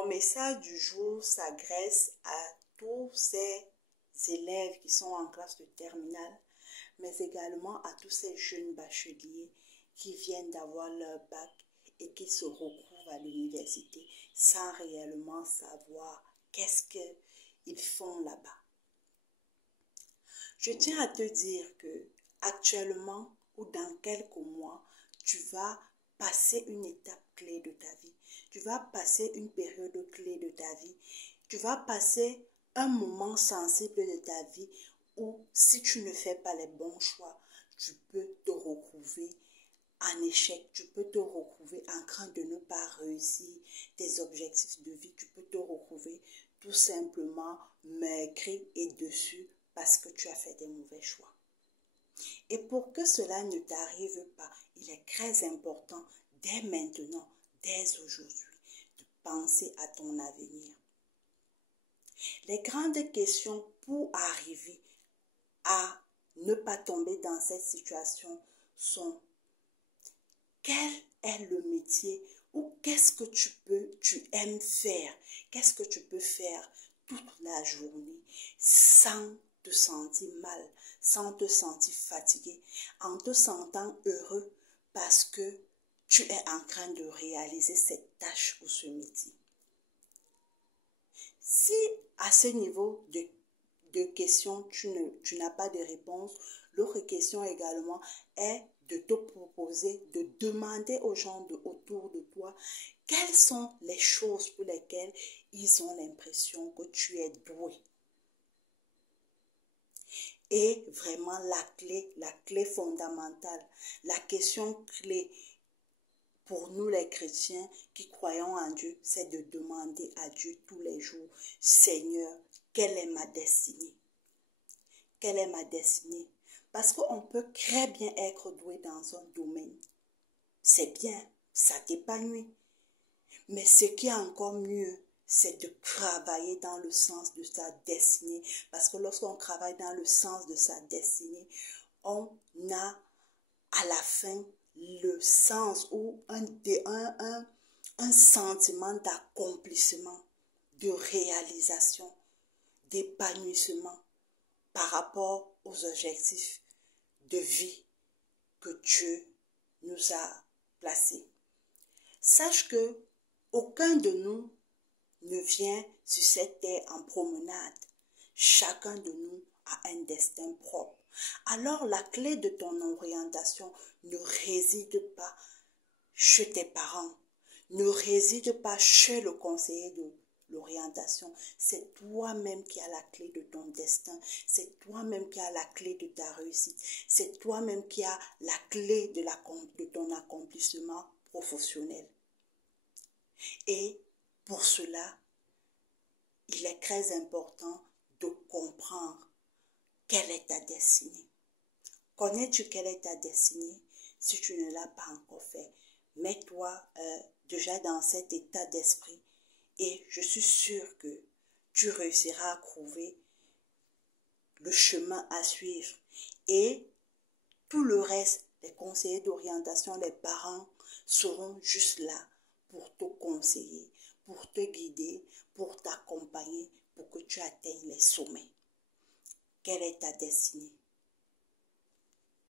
Mon message du jour s'adresse à tous ces élèves qui sont en classe de terminale, mais également à tous ces jeunes bacheliers qui viennent d'avoir leur bac et qui se retrouvent à l'université sans réellement savoir qu'est-ce qu'ils font là-bas. Je tiens à te dire que actuellement ou dans quelques mois, tu vas passer une étape clé de ta vie. Tu vas passer une période clé de ta vie. Tu vas passer un moment sensible de ta vie où si tu ne fais pas les bons choix, tu peux te retrouver en échec. Tu peux te retrouver en train de ne pas réussir tes objectifs de vie. Tu peux te retrouver tout simplement maigri et dessus parce que tu as fait des mauvais choix. Et pour que cela ne t'arrive pas, il est très important dès maintenant, dès aujourd'hui, de penser à ton avenir. Les grandes questions pour arriver à ne pas tomber dans cette situation sont: quel est le métier ou qu'est-ce que tu aimes faire? Qu'est-ce que tu peux faire toute la journée sans te sentir mal, sans te sentir fatigué, en te sentant heureux parce que tu es en train de réaliser cette tâche ou ce métier. Si à ce niveau de questions, tu n'as pas de réponse, l'autre question également est de te proposer, de demander aux gens autour de toi quelles sont les choses pour lesquelles ils ont l'impression que tu es doué. Et vraiment la clé fondamentale, la question clé pour nous les chrétiens qui croyons en Dieu, c'est de demander à Dieu tous les jours: Seigneur, quelle est ma destinée? Quelle est ma destinée? Parce qu'on peut très bien être doué dans un domaine. C'est bien, ça t'épanouit. Mais ce qui est encore mieux, c'est de travailler dans le sens de sa destinée. Parce que lorsqu'on travaille dans le sens de sa destinée, on a à la fin le sens ou un sentiment d'accomplissement, de réalisation, d'épanouissement par rapport aux objectifs de vie que Dieu nous a placés. Sache que aucun de nous ne vient sur cette terre en promenade. Chacun de nous a un destin propre. Alors la clé de ton orientation ne réside pas chez tes parents, ne réside pas chez le conseiller de l'orientation. C'est toi-même qui as la clé de ton destin. C'est toi-même qui as la clé de ta réussite. C'est toi-même qui as la clé de ton accomplissement professionnel. Et pour cela, il est très important de comprendre quelle est ta destinée. Connais-tu quelle est ta destinée? Si tu ne l'as pas encore fait, mets-toi déjà dans cet état d'esprit et je suis sûre que tu réussiras à trouver le chemin à suivre. Et tout le reste, les conseillers d'orientation, les parents seront juste là pour te conseiller, pour te guider, pour t'accompagner, pour que tu atteignes les sommets. Quelle est ta destinée?